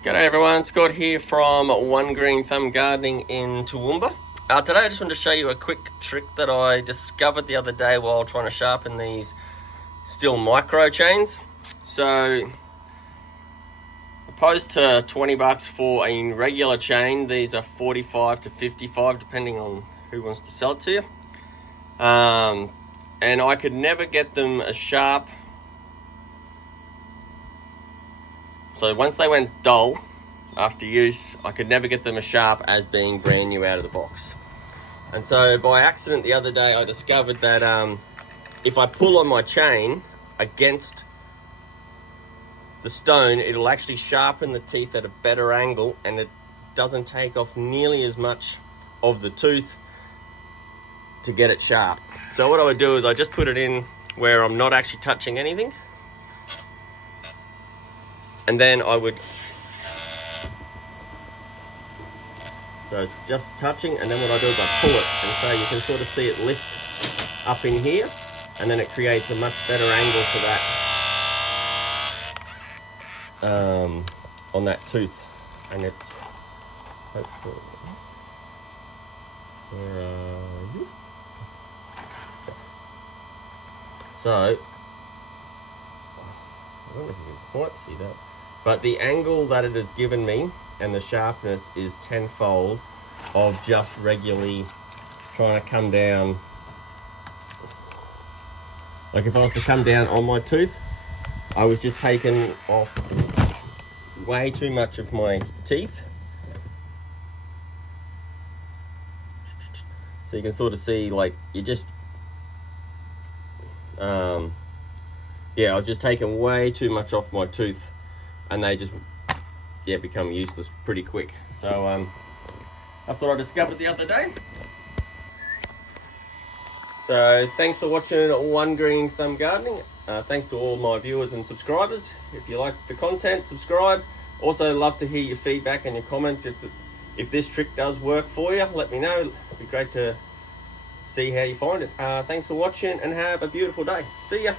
G'day everyone, Scott here from One Green Thumb Gardening in Toowoomba. Today I just wanted to show you a quick trick that I discovered the other day while trying to sharpen these Stihl micro chains. So, opposed to 20 bucks for a regular chain, these are 45 to 55 depending on who wants to sell it to you. And I could never get them as sharp. So once they went dull after use, I could never get them as sharp as being brand new out of the box. And so by accident the other day I discovered that if I pull on my chain against the stone, it'll actually sharpen the teeth at a better angle, and it doesn't take off nearly as much of the tooth to get it sharp. So what I would do is I just put it in where I'm not actually touching anything. And then I would, so it's just touching, and then what I do is I pull it, and so you can sort of see it lift up in here, and then it creates a much better angle for that, on that tooth. And it's, hopefully, where are you? So, I don't know if you can quite see that. But the angle that it has given me and the sharpness is tenfold of just regularly trying to come down. Like if I was to come down on my tooth, I was just taking off way too much of my teeth. So you can sort of see, like, you just, yeah, I was just taking way too much off my tooth, and they just, yeah, become useless pretty quick. So that's what I discovered the other day. So thanks for watching One Green Thumb Gardening. Thanks to all my viewers and subscribers. If you like the content, subscribe. Also love to hear your feedback and your comments. If this trick does work for you, let me know. It'd be great to see how you find it. Thanks for watching and have a beautiful day. See ya.